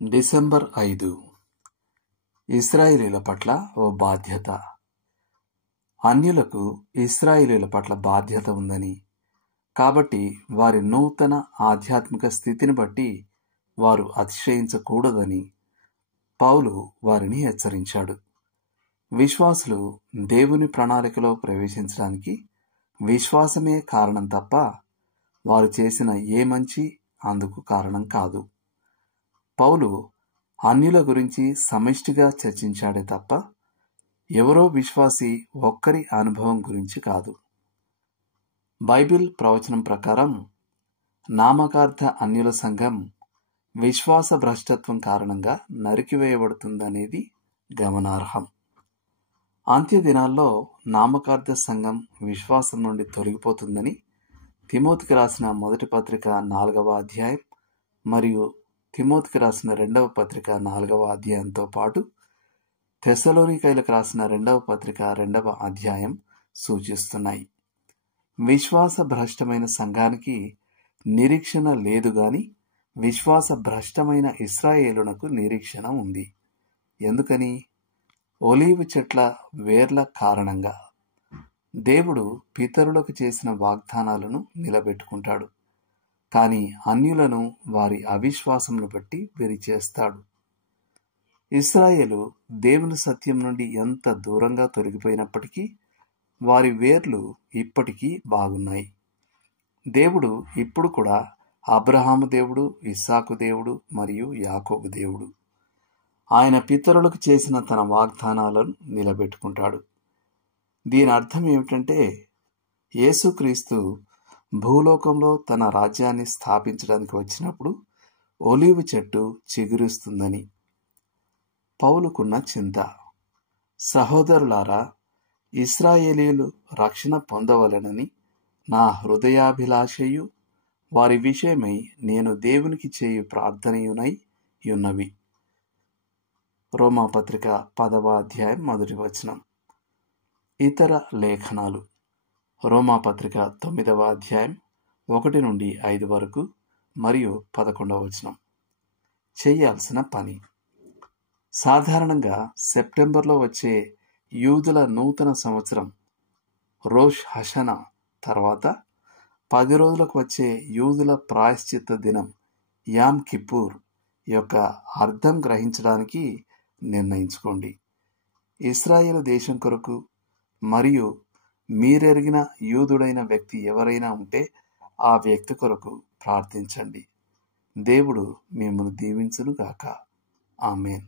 December 5 ఇశ్రాయేలీయుల పట్ల ఓ బాధ్యత. అన్యులకు ఇశ్రాయేలీయుల పట్ల బాధ్యత ఉందని, కాబట్టి వారి నూతన ఆధ్యాత్మిక స్థితిని బట్టి వారు అతిశయించకూడదని పౌలు వారిని హెచ్చరించాడు. విశ్వాసులు దేవుని ప్రణాళికలో ప్రవేశించడానికి విశ్వాసమే కారణం తప్ప వారు చేసిన ఏ మంచి అందుకు కారణం కాదు. పౌలు అన్యుల గురించి సమిష్టిగా చర్చించాడే తప్ప ఎవరో విశ్వాసి ఒక్కరి అనుభవం గురించి కాదు. బైబిల్ ప్రవచనం ప్రకారం నామకార్థ అన్యుల సంఘం విశ్వాస భ్రష్టత్వం కారణంగా నరికివేయబడుతుందనేది గమనార్హం. అంత్య దినాల్లో నామకార్థ సంఘం విశ్వాసం నుండి తొలగిపోతుందని తిమోతికి రాసిన మొదటి పత్రిక 4వ అధ్యాయం మరియు తిమోతికి రాసిన 2వ పత్రిక 4వ అధ్యాయంతో పాటు తెస్సలోనికైలకు రాసిన 2వ పత్రిక 2వ అధ్యాయం సూచిస్తున్నాయి. విశ్వాస భ్రష్టమైన సంఘానికి నిరీక్షణ లేదు గాని విశ్వాస భ్రష్టమైన ఇశ్రాయేలునకు నిరీక్షణ ఉంది. ఎందుకని? ఒలీవ చెట్ల వేర్ల కారణంగా. దేవుడు పితరులకు చేసిన వాగ్దానాలను నిలబెట్టుకుంటాడు, కానీ అన్యులను వారి అవిశ్వాసమును బట్టి వెరిచేస్తాడు. ఇశ్రాయేలు దేవుని సత్యం నుండి ఎంత దూరంగా తొలగిపోయినప్పటికీ వారి వేర్లు ఇప్పటికీ బాగున్నాయి. దేవుడు ఇప్పుడు కూడా అబ్రహాము దేవుడు, ఇస్సాకు దేవుడు మరియు యాకోబు దేవుడు. ఆయన పితరులకు చేసిన తన వాగ్దానాలను నిలబెట్టుకుంటాడు. దీని అర్థం ఏమిటంటే, యేసుక్రీస్తు భూలోకంలో తన రాజ్యాన్ని స్థాపించడానికి వచ్చినప్పుడు ఒలీవ చెట్టు చిగురిస్తుందని. పౌలుకున్న చింత. సహోదరులారా, ఇశ్రాయేలీయులు రక్షణ పొందవలెనని నా హృదయాభిలాషయు వారి విషయమై నేను దేవునికి చేయు ప్రార్థనయునై యున్నవి. రోమాపత్రిక 10వ అధ్యాయం 1వ వచనం. ఇతర లేఖనాలు. రోమాపత్రిక 9వ అధ్యాయం 1 నుండి 5 వరకు మరియు 11వ వచనం. చేయాల్సిన పని. సాధారణంగా సెప్టెంబర్లో వచ్చే యూదుల నూతన సంవత్సరం రోష్ హషనా తర్వాత 10 రోజులకు వచ్చే యూదుల ప్రాయశ్చిత్త దినం యామ్ కిప్పూర్ యొక్క అర్థం గ్రహించడానికి నిర్ణయించుకోండి. ఇశ్రాయేలు దేశం కొరకు మరియు మీరెరిగిన యూదుడైన వ్యక్తి ఎవరైనా ఉంటే ఆ వ్యక్తి కొరకు ప్రార్థించండి. దేవుడు మిమ్మల్ని దీవించును గాక. ఆమేన్.